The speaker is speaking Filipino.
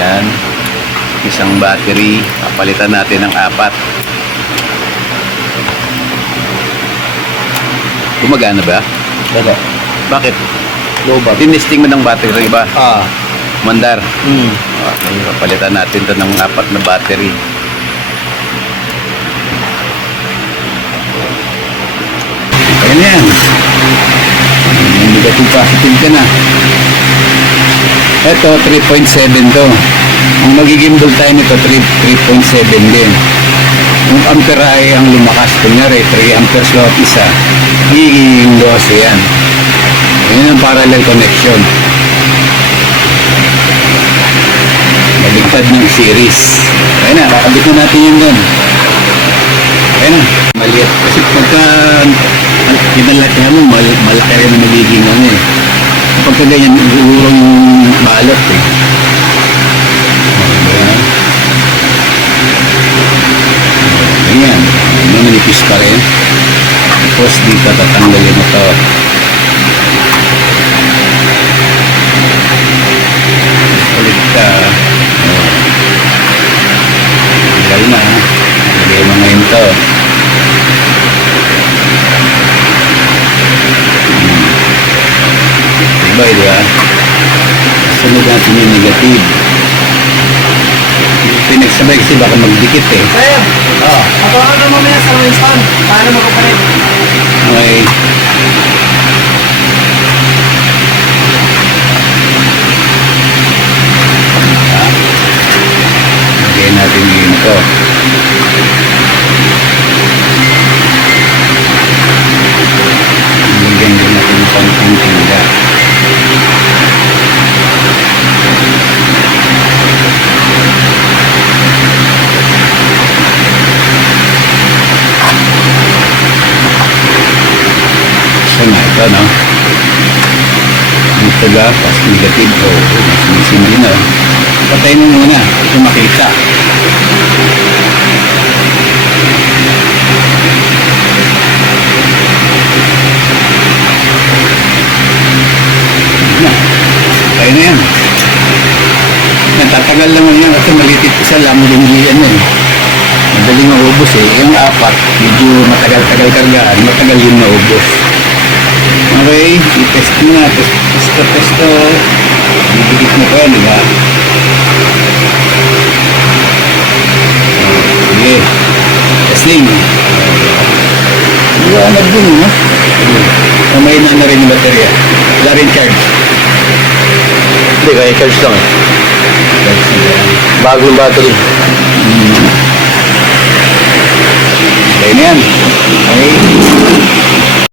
Yan. Isang battery. Papalitan natin ng 4. Gumagana ba? Wala. Bakit? Low bar. Tinisting mo ng battery ng iba? Ah. Mandar. Hmm. Okay, papalitan natin ito ng 4 na battery. Ayan yan. Negative positive ka na. Ito, 3.7 to. Ang magiging voltage nito, 3.7 din. Yung ampere ay ang lumakas. Kunyari, 3 amperes lot isa. Higing 12 yan. Yan ang parallel connection. Baligtad ng series. Ayan na, kakabit na natin yun doon. Ayan na, maliit. Kasi pagka pinalaki mo, malaki rin ang nagiging ano eh. Pagka ganyan, urong yung balot eh. Ayan, manipis pa rin. Tapos dito tatanggalin mo ito. Ulit ka. Tanggal na. Lagay mo ngayon ito. Diba? Sunod natin yung negative. Pinagsabay kasi baka magdikit eh. Sir, ako na mamaya sa Winston. Paano magpapalit? Okay. Lagyan natin yun ito. Lagyan din natin yung pangtangkila. Ito, no? Ito ba? Pas negative. Mas missing din, no? Patayin mo muna. Ito makita. Na. Patayin na yan. Natatagal naman yan kasi malitit isa lang din yan eh. Madaling maubos eh. Yung 4, medyo matagal-tagal kargaan. Matagal yung maubos. Okay, i-test mo na. Testo. Bibigit mo ko yan, diba? Sige. Testing. Liwanag din, no? Kamay na rin yung baterya. Wala rin charge. Hindi, kaya charge lang eh. Bagong battery. Okay na yan. Okay.